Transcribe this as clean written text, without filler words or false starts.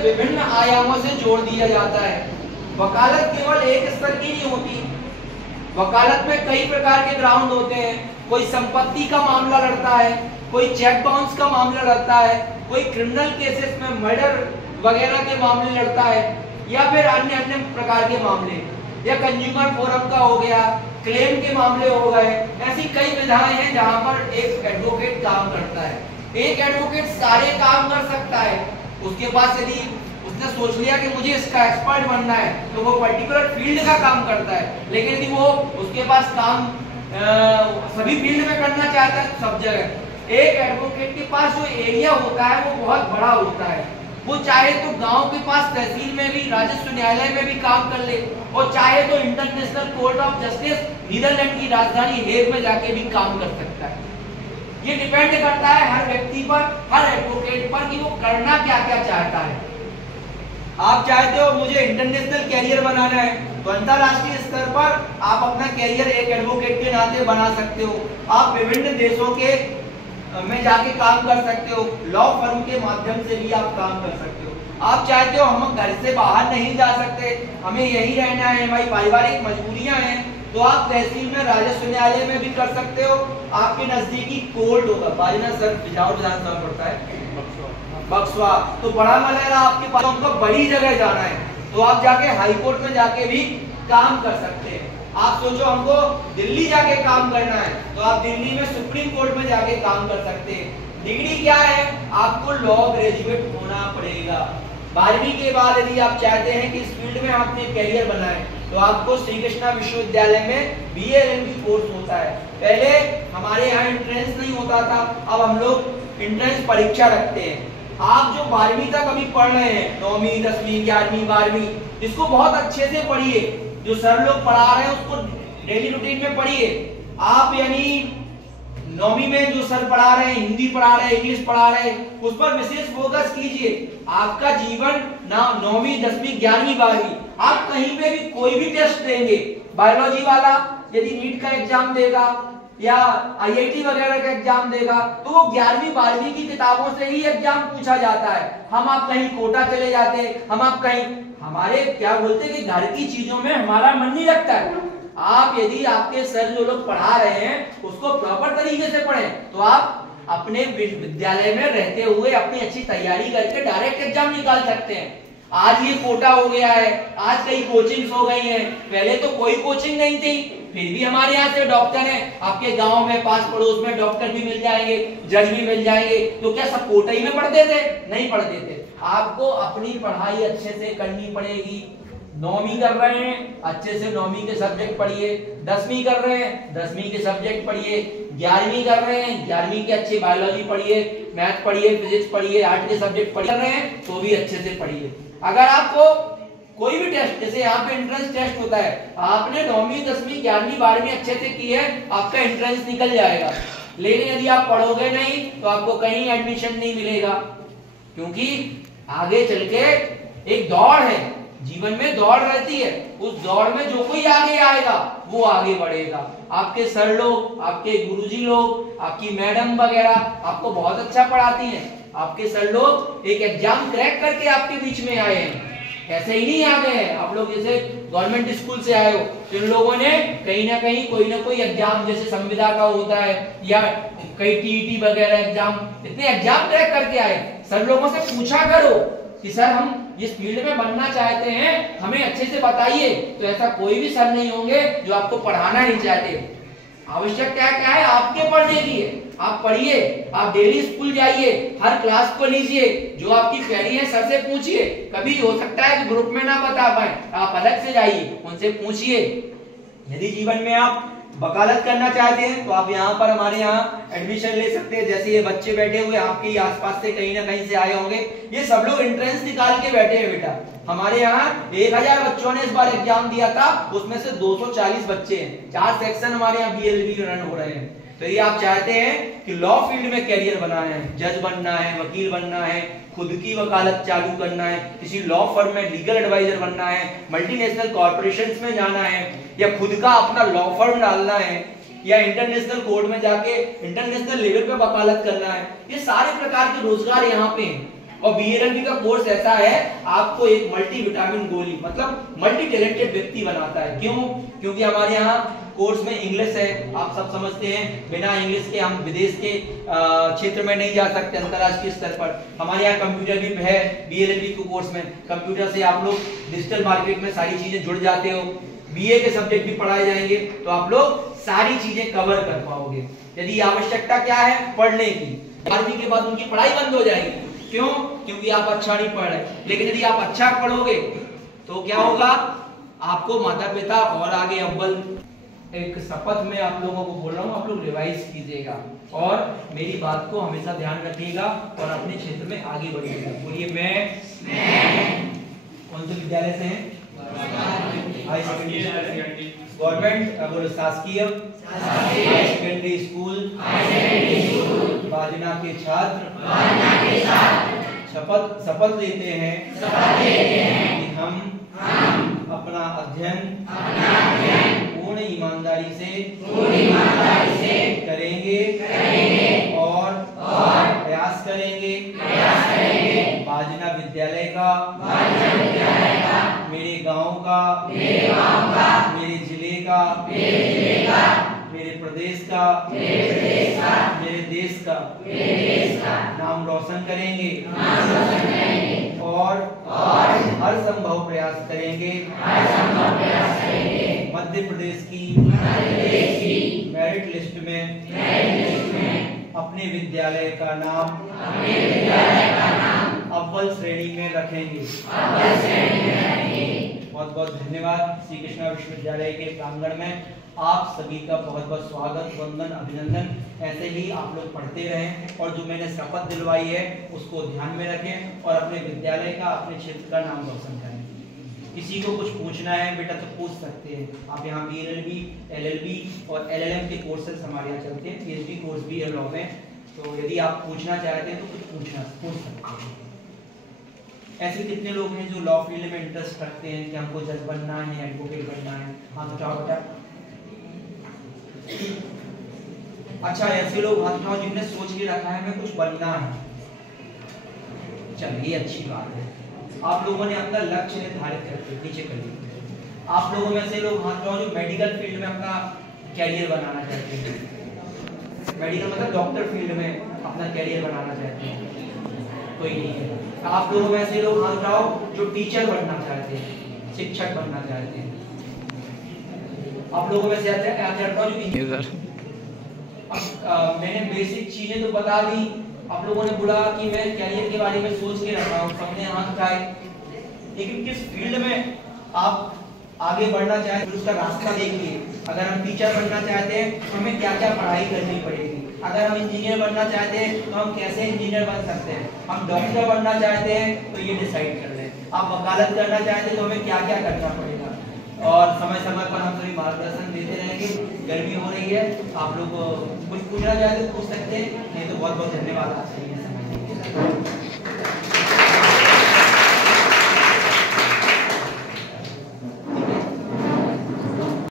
विभिन्न आयामों से जोड़ दिया जाता है। वकालत केवल एक स्तर की नहीं होती, वकालत में कई प्रकार के ग्राउंड होते हैं। कोई संपत्ति का मामला लड़ता है, कोई चेक बाउंस का मामला लड़ता है, कोई क्रिमिनल केसेस में मर्डर वगैरह के मामले लड़ता है, या फिर अन्य अन्य प्रकार के मामले, या कंज्यूमर फोरम का हो गया, क्लेम के मामले हो गए। ऐसी कई विधाएं हैं जहां पर एक एडवोकेट काम करता है। एक एडवोकेट सारे काम कर सकता है। उसके पास यदि उसने सोच लिया कि मुझे इसका एक्सपर्ट बनना है तो वो पर्टिकुलर फील्ड का काम करता है, लेकिन यदि वो उसके पास काम सभी फील्ड में करना चाहता है सब जगह, एक एडवोकेट के पास जो एरिया होता है वो बहुत बड़ा होता है। वो चाहे तो गांव के पास तहसील में भी, राजस्व न्यायालय में भी काम कर ले, और चाहे तो International Court of Justice Netherland की राजधानी हेग में जाके भी काम कर सकता है। ये डिपेंड करता है हर व्यक्ति पर, हर एडवोकेट पर कि वो करना क्या क्या चाहता है। आप चाहते हो मुझे इंटरनेशनल कैरियर बनाना है तो अंतरराष्ट्रीय स्तर पर आप अपना कैरियर एक एडवोकेट के नाते बना सकते हो। आप विभिन्न देशों के में जाके काम कर सकते हो, लॉ फर्म के माध्यम से भी आप काम कर सकते हो। आप चाहते हो हम घर से बाहर नहीं जा सकते, हमें यही रहना है, हमारी पारिवारिक मजबूरियां हैं, तो आप तहसील में, राजस्व न्यायालय में भी कर सकते हो। आपके नजदीकी कोर्ट होगा, बाजना सर बिजावर विधानसभा पड़ता है बक्सवा, तो बड़ा मलहरा आपके पास, उनको बड़ी जगह जाना है तो आप जाके हाई कोर्ट में जाके भी काम कर सकते हैं। आप सोचो हमको दिल्ली जाके काम करना है तो आप दिल्ली में सुप्रीम कोर्ट में जाके काम कर सकते हैं। डिग्री क्या है? आपको लॉ ग्रेजुएट होना पड़ेगा। 12वीं के बाद यदि आप चाहते हैं कि इस फील्ड में आपने कैरियर बनाए तो आपको श्री कृष्णा विश्वविद्यालय में BA LLB कोर्स होता है। पहले हमारे यहाँ एंट्रेंस नहीं होता था, अब हम लोग एंट्रेंस परीक्षा रखते हैं। आप जो 12वीं तक अभी पढ़ रहे हैं, 9वीं 10वीं 11वीं 12वीं, इसको बहुत अच्छे से पढ़िए। जो सर लोग पढ़ा रहे हैं उसको डेली रूटीन में पढ़िए। आप यानी 9वीं में जो सर पढ़ा रहे हैं, हिंदी पढ़ा रहे हैं, इंग्लिश पढ़ा रहे हैं, उस पर विशेष फोकस कीजिए। आपका जीवन ना 9वीं 10वीं 11वीं 12वीं आप कहीं पे भी कोई भी टेस्ट देंगे, बायोलॉजी वाला यदि नीट का एग्जाम देगा या IIT वगैरह का एग्जाम देगा तो वो 11वीं 12वीं की किताबों से ही एग्जाम पूछा जाता है। हम आप कहीं कोटा चले जाते हैं, हम आप कहीं, हमारे क्या बोलते हैं कि घर की चीजों में हमारा मन नहीं लगता है। आप यदि आपके सर जो लोग पढ़ा रहे हैं उसको प्रॉपर तरीके से पढ़ें तो आप अपने विद्यालय में रहते हुए अपनी अच्छी तैयारी करके डायरेक्ट एग्जाम निकाल सकते हैं। आज ये कोटा हो गया है, आज कई कोचिंग्स हो गई हैं, पहले तो कोई कोचिंग नहीं थी, फिर भी हमारे यहाँ से डॉक्टर हैं। आपके गांव में पास पड़ोस में डॉक्टर भी मिल जाएंगे, जज भी मिल जाएंगे, तो क्या सब कोटा ही में पढ़ते थे? नहीं पढ़ते थे। आपको अपनी पढ़ाई अच्छे से करनी पड़ेगी। 9वीं कर रहे हैं, अच्छे से 9वीं के सब्जेक्ट पढ़िए। 10वीं कर रहे हैं, 10वीं के सब्जेक्ट पढ़िए। 11वीं कर रहे हैं, 11वीं के अच्छे बायोलॉजी पढ़िए, मैथ पढ़िए, फिजिक्स पढ़िए, आर्ट के सब्जेक्ट पढ़ रहे हैं तो भी अच्छे से पढ़िए। अगर आपको कोई भी टेस्ट, जैसे यहाँ पे एंट्रेंस टेस्ट होता है, आपने 9वीं 10वीं 11वीं 12वीं अच्छे से की है, आपका एंट्रेंस निकल जाएगा। लेकिन यदि आप पढ़ोगे नहीं तो आपको कहीं एडमिशन नहीं मिलेगा, क्योंकि आगे चल के एक दौड़ है, जीवन में दौड़ रहती है। उस दौड़ में जो कोई आगे आएगा वो आगे बढ़ेगा। आपके सर लोग, आपके गुरुजी लोग, आपकी मैडम वगैरह आपको बहुत अच्छा पढ़ाती हैं। आपके सर लोग एक एग्जाम क्रैक करके आपके बीच में आए हैं, ऐसे ही नहीं आ गए हैं। आप लोग जैसे गवर्नमेंट स्कूल से आए हो तो इन लोगों ने कहीं ना कहीं कोई ना कोई एग्जाम, जैसे संविदा का होता है या कई TET वगैरह एग्जाम, इतने एग्जाम क्रैक करके आए। सर लोगों से पूछा करो कि सर हम इस फील्ड में बनना चाहते हैं, हमें अच्छे से बताइए। तो ऐसा कोई भी सर नहीं होंगे जो आपको पढ़ाना नहीं चाहते। आवश्यकता क्या है? आपके पढ़ने की है। आप पढ़िए, आप डेली स्कूल जाइए, हर क्लास को लीजिए, जो आपकी क्वेरी है सर से पूछिए। कभी हो सकता है कि ग्रुप में ना बता पाए, आप अलग से जाइए, उनसे पूछिए। यदि जीवन में आप वकालत करना चाहते हैं तो आप यहाँ पर हमारे यहाँ एडमिशन ले सकते हैं। जैसे ये बच्चे बैठे हुए आपके ही आसपास से कहीं ना कहीं से आए होंगे, ये सब लोग एंट्रेंस निकाल के बैठे हैं बेटा। हमारे यहाँ 1000 बच्चों ने इस बार एग्जाम दिया था, उसमें से 240 बच्चे हैं। 4 सेक्शन हमारे यहाँ BLB रन हो रहे हैं। तो ये आप चाहते हैं कि लॉ फील्ड में कैरियर बनाना है, जज बनना है, वकील बनना है, खुद की वकालत चालू करना है, किसी लॉ फर्म में लीगल एडवाइजर बनना है, मल्टीनेशनल कॉर्पोरेशंस में जाना है, या खुद का अपना लॉ फर्म डालना है, या इंटरनेशनल कोर्ट में जाके इंटरनेशनल लेवल पे वकालत करना है, ये सारे प्रकार के रोजगार यहाँ पे हैं। और बीएलएलबी का कोर्स ऐसा है, आपको एक मल्टी विटामिन गोली मतलब मल्टी टैलेंटेड व्यक्ति बनाता है। क्यों? क्योंकि हमारे यहाँ कोर्स में इंग्लिश है, आप सब समझते हैं, बिना इंग्लिश के हम विदेश के क्षेत्र में नहीं जा सकते अंतरराष्ट्रीय स्तर पर। हमारे यहाँ कंप्यूटर भी है बीएलएलबी के कोर्स में, कंप्यूटर से आप लोग डिजिटल मार्केट में सारी चीजें जुड़ जाते हो। बीए के सब्जेक्ट भी पढ़ाए जाएंगे तो आप लोग सारी चीजें कवर कर पाओगे। यदि आवश्यकता क्या है? पढ़ने की। 12वीं के बाद उनकी पढ़ाई बंद हो जाएगी। क्यों? क्योंकि आप अच्छा नहीं पढ़ रहे। लेकिन यदि आप अच्छा पढ़ोगे तो क्या होगा? आपको माता पिता और आगे अव्वल एक शपथ में आप लोगों को बोल रहा हूँ, आप लोग रिवाइज कीजिएगा और मेरी बात को हमेशा ध्यान रखिएगा और अपने क्षेत्र में आगे बढ़िएगा। बोलिए मैं कौन से विद्यालय से हैं? हाई सेकेंडरी गवर्नमेंट बोलो शासकीय हाई सेकेंडरी स्कूल बाजना के छात्र शपथ लेते हैं कि हम अपना अध्ययन पूर्ण ईमानदारी से करेंगे और प्रयास करेंगे बाजना विद्यालय का मेरे गांव का मेरे जिले का मेरे प्रदेश का मेरे देश का नाम रोशन करेंगे और हर संभव प्रयास करेंगे मध्य प्रदेश की मेरिट लिस्ट में अपने विद्यालय का नाम अव्वल श्रेणी में रखेंगे। बहुत बहुत धन्यवाद। श्री कृष्णा विश्वविद्यालय के प्रांगण में आप सभी का बहुत बहुत स्वागत, वंदन, अभिनंदन। ऐसे ही आप लोग पढ़ते रहें और जो मैंने शपथ दिलवाई है उसको ध्यान में रखें और अपने विद्यालय का, अपने क्षेत्र का नाम रोशन करें। किसी को कुछ पूछना है बेटा तो पूछ सकते हैं। आप यहाँ बीएलएलबी, एलएलबी और एलएलएम के कोर्सेज हमारे यहाँ चलते हैं, पीएचडी कोर्स भी है लॉ में। तो यदि आप पूछना चाहते हैं तो कुछ पूछ सकते हैं। ऐसे कितने लोग हैं जो लॉ फील्ड में इंटरेस्ट रखते हैं कि हमको जज बनना है, एडवोकेट बनना है? हाँ तो उठाओ बेटा। अच्छा, ऐसे लोग हाथ उठाओ जिनने सोच के रखा है हमें कुछ बनना है। चलिए अच्छी बात है, आप लोगों ने अपना लक्ष्य निर्धारित करके पीछे कर लिया। आप लोगों में से लोग हाथ उठाओ जो मेडिकल फील्ड में अपना कैरियर बनाना चाहते हैं। मेडिकल मतलब डॉक्टर फील्ड में अपना कैरियर बनाना चाहते हैं। कोई नहीं है। आप लोगों में से लोग हाथ उठाओ जो टीचर बनना चाहते हैं, शिक्षक बनना चाहते हैं। आप लोगों में से आते हैं मैंने बेसिक चीजें तो बता दी। आप लोगों ने बोला कि मैं कैरियर के बारे में सोच के रखा हूँ, सबने हाथ उठाए। लेकिन किस फील्ड में आप आगे बढ़ना चाहते हैं उसका रास्ता देखिए। अगर हम टीचर बनना चाहते हैं तो हमें क्या क्या पढ़ाई करनी पड़ेगी। अगर हम इंजीनियर बनना चाहते हैं तो हम कैसे इंजीनियर बन सकते हैं। हम डॉक्टर बनना चाहते हैं तो ये डिसाइड कर लें। आप वकालत करना चाहते हैं तो हमें क्या क्या करना पड़ेगा। और समय समय पर हम सभी मार्गदर्शन देते रहेंगे। गर्मी हो रही है, आप लोग कुछ पूछना चाहते तो पूछ सकते हैं, नहीं तो बहुत बहुत धन्यवाद आपसे।